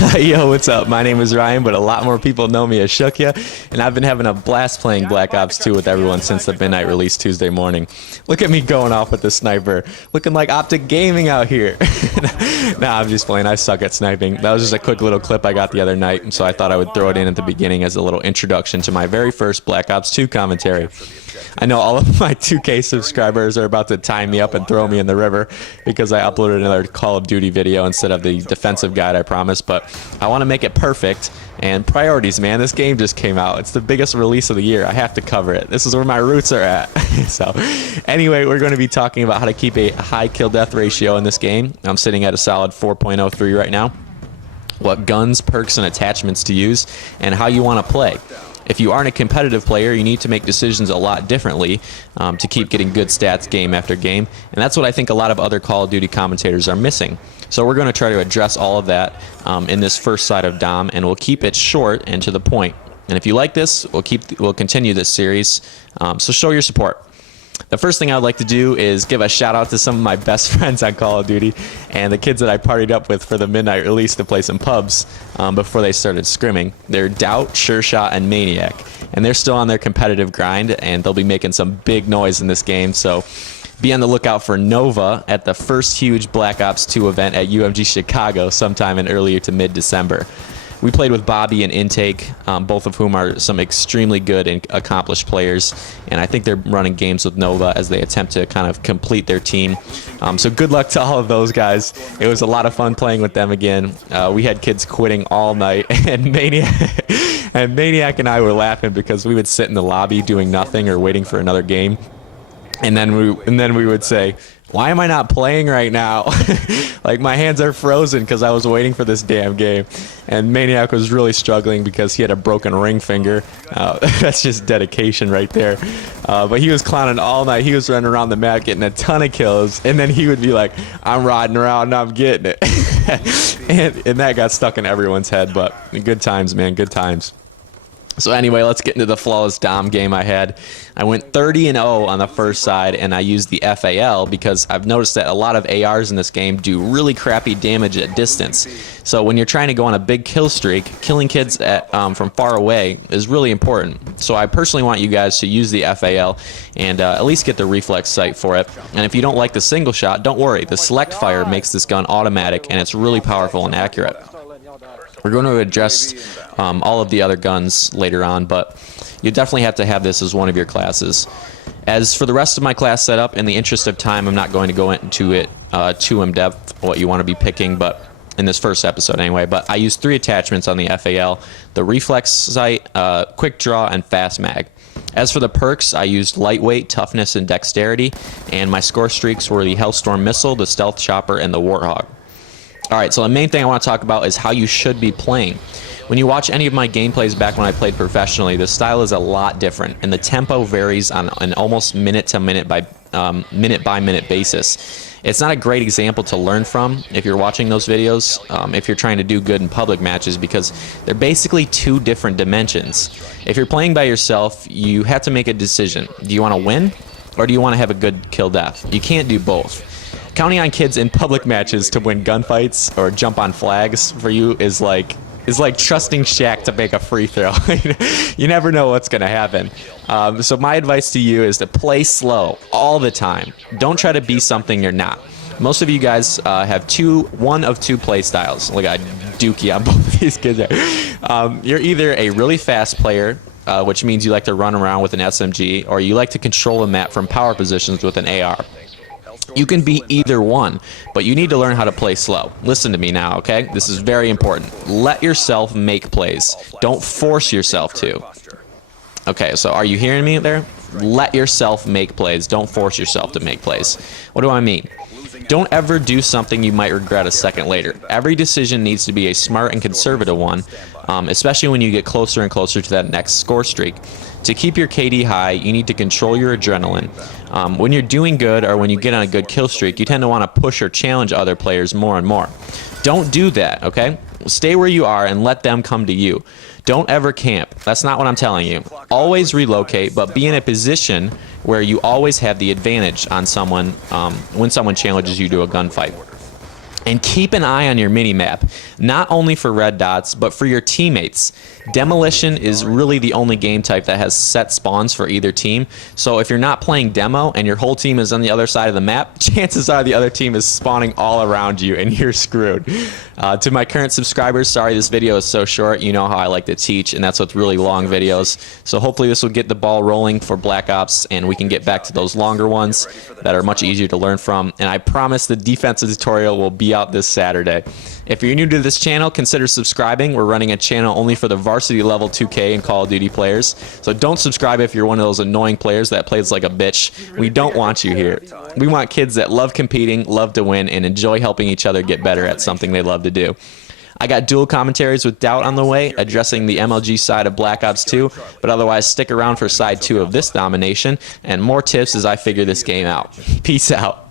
Yo, what's up? My name is Ryan, but a lot more people know me as Shookya, and I've been having a blast playing Black Ops 2 with everyone since the midnight release Tuesday morning. Look at me going off with the sniper, looking like Optic Gaming out here. Nah, I'm just playing. I suck at sniping. That was just a quick little clip I got the other night, so I thought I would throw it in at the beginning as a little introduction to my very first Black Ops 2 commentary. I know all of my 2K subscribers are about to tie me up and throw me in the river because I uploaded another Call of Duty video instead of the defensive guide I promised, but I want to make it perfect. And priorities, man. This game just came out. It's the biggest release of the year. I have to cover it. This is where my roots are at. So anyway, we're going to be talking about how to keep a high kill death ratio in this game. I'm sitting at a solid 4.03 right now. What guns, perks, and attachments to use, and how you want to play. If you aren't a competitive player, you need to make decisions a lot differently to keep getting good stats game after game. And that's what I think a lot of other Call of Duty commentators are missing. So we're going to try to address all of that in this first side of Dom, and we'll keep it short and to the point. And if you like this, we'll continue this series. So show your support. The first thing I'd like to do is give a shout out to some of my best friends on Call of Duty and the kids that I partied up with for the midnight release to play some pubs before they started scrimming. They're Doubt, Sure Shot, and Maniac, and they're still on their competitive grind, and they'll be making some big noise in this game. So be on the lookout for Nova at the first huge Black Ops 2 event at UMG Chicago sometime in early to mid-December. We played with Bobby and Intake, both of whom are some extremely good and accomplished players, and I think they're running games with Nova as they attempt to kind of complete their team. So good luck to all of those guys. It was a lot of fun playing with them again. We had kids quitting all night, and Maniac and I were laughing because we would sit in the lobby doing nothing or waiting for another game, and then we would say, why am I not playing right now? Like, my hands are frozen because I was waiting for this damn game. And Maniac was really struggling because he had a broken ring finger. That's just dedication right there. But he was clowning all night. He was running around the map getting a ton of kills. And then he would be like, I'm riding around and I'm getting it. and that got stuck in everyone's head. But good times, man, good times. So anyway, let's get into the flawless Dom game I had. I went 30-0 on the first side, and I used the FAL because I've noticed that a lot of ARs in this game do really crappy damage at distance. So when you're trying to go on a big kill streak, killing kids from far away is really important. So I personally want you guys to use the FAL and at least get the reflex sight for it. And if you don't like the single shot, don't worry. The select fire makes this gun automatic, and it's really powerful and accurate. We're going to address all of the other guns later on, but you definitely have to have this as one of your classes. As for the rest of my class setup, in the interest of time, I'm not going to go into it too in depth, what you want to be picking, but in this first episode anyway. But I used 3 attachments on the FAL: the reflex sight, quick draw, and fast mag. As for the perks, I used lightweight, toughness, and dexterity, and my score streaks were the Hellstorm missile, the stealth chopper, and the warthog. Alright, so the main thing I want to talk about is how you should be playing. When you watch any of my gameplays back when I played professionally, the style is a lot different, and the tempo varies on an almost minute-to-minute by minute basis. It's not a great example to learn from if you're watching those videos, if you're trying to do good in public matches, because they're basically 2 different dimensions. If you're playing by yourself, you have to make a decision. Do you want to win, or do you want to have a good kill death? You can't do both. Counting on kids in public matches to win gunfights or jump on flags for you is like trusting Shaq to make a free throw. You never know what's going to happen. So my advice to you is to play slow all the time. Don't try to be something you're not. Most of you guys have one of two play styles. Look at Dookie on both of these kids there. You're either a really fast player, which means you like to run around with an SMG, or you like to control a map from power positions with an AR. You can be either one, but you need to learn how to play slow. Listen to me now, okay? This is very important. Let yourself make plays. Don't force yourself to. Okay, so are you hearing me there? Let yourself make plays. Don't force yourself to make plays. What do I mean? Don't ever do something you might regret a second later. Every decision needs to be a smart and conservative one, especially when you get closer and closer to that next score streak. To keep your KD high, you need to control your adrenaline. When you're doing good or when you get on a good kill streak, you tend to want to push or challenge other players more and more. Don't do that, okay? Stay where you are and let them come to you. Don't ever camp. That's not what I'm telling you. Always relocate, but be in a position where you always have the advantage on someone when someone challenges you to a gunfight. And keep an eye on your mini-map, not only for red dots, but for your teammates. Demolition is really the only game type that has set spawns for either team. So if you're not playing demo and your whole team is on the other side of the map, chances are the other team is spawning all around you and you're screwed. To my current subscribers, sorry this video is so short. You know how I like to teach, and that's with really long videos. So hopefully this will get the ball rolling for Black Ops, and we can get back to those longer ones that are much easier to learn from. And I promise the defensive tutorial will be out this Saturday. If you're new to this channel, consider subscribing. We're running a channel only for the varsity level 2K and Call of Duty players. So don't subscribe if you're one of those annoying players that plays like a bitch. We don't want you here. We want kids that love competing, love to win, and enjoy helping each other get better at something they love to do. I got dual commentaries with Doubt on the way, addressing the MLG side of Black Ops 2, but otherwise stick around for side 2 of this Domination, and more tips as I figure this game out. Peace out.